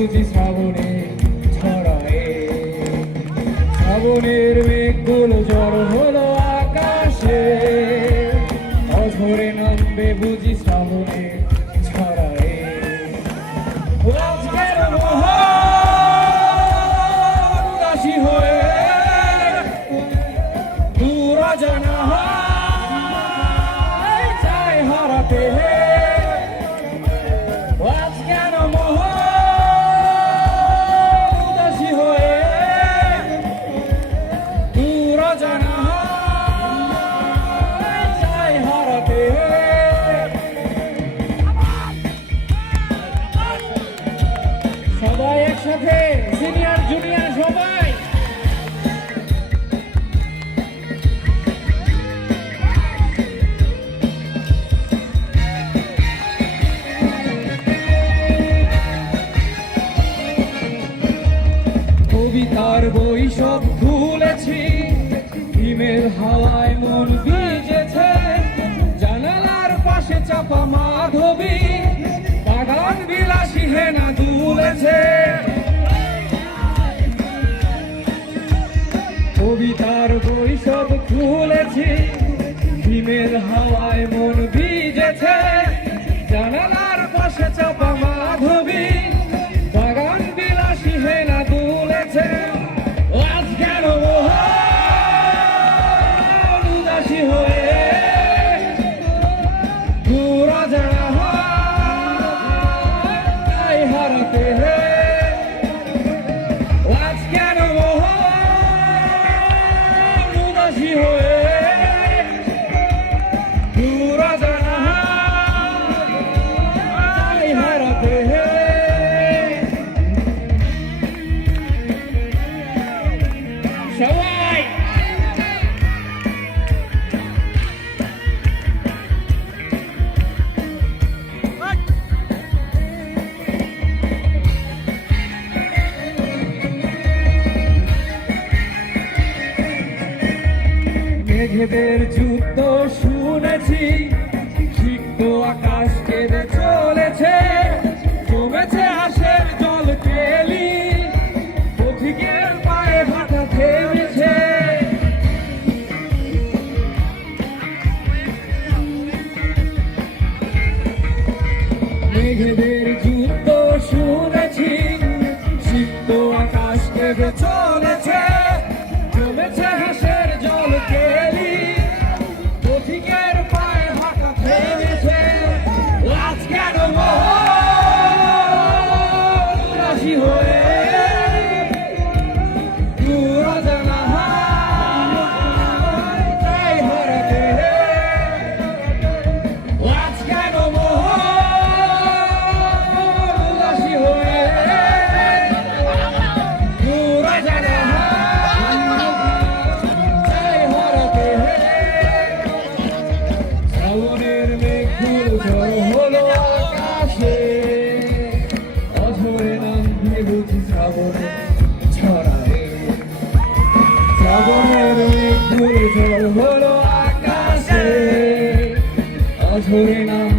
বুঝি শ্রাবণে ছড়ায়। শ্রাবণের মেঘগুলো জড়ো হলো আকাশে, অঝরে নামবে বুঝি শ্রাবণে ছড়ায়। আজকের মহান উদাসী হয়ে দূর অজানা চাই হারাতে। আজ কেন মহান উদাসী হয়ে দূর অজানা চাই হারাতে। সবাই একসাথে, সিনিয়র জুনিয়র সবাই। কবিতার বই সব খুলেছি, হিমেল হাওয়ায় মন ভিজেছে। জানালার পাশে চাপা মাধবী, বাগান বিলাসী হেনা দুলেছে। কবিতার বই সব খুলেছি, হিমেল হাওয়ায় মন ভিজেছে। জানালার পাশে চাপা মাধবী, বাগান বিলাসী হেনা দুলেছে। আজ কেন মহান উদাসী হয়ে দূর অজানা চাই হারাতে। আজ কেন মহান উদাসী হয়ে দূর অজানা চাই হারাতে। সবাই মেঘেদের যুদ্ধ শুনেছি, সিক্ত আকাশ কেঁদে চলেছে। জমেছে আশের জল কেলি, পথিকের পায়ে হাঁটা থেমেছে। মেঘেদের যুদ্ধ শুনেছি, সিক্ত আকাশ কেঁদে চলেছে। জমেছে হাসের জল কেলি, পথিকের পায়ে হাঁটা থেমেছে। আজ কেন মহান উদাসী হয়ে দূর অজানা চাই হারাতে। আজ কেন মহান উদাসী হয়ে দূর অজানা চাই হারাতে। শ্রাবণের মেঘগুলো জড়ো হলো আকাশে, অঝরে নামবে বুঝি শ্রাবণে ছড়ায়। শ্রাবণের মেঘগুলো জড়ো হলো আকাশে, অঝরে নামবে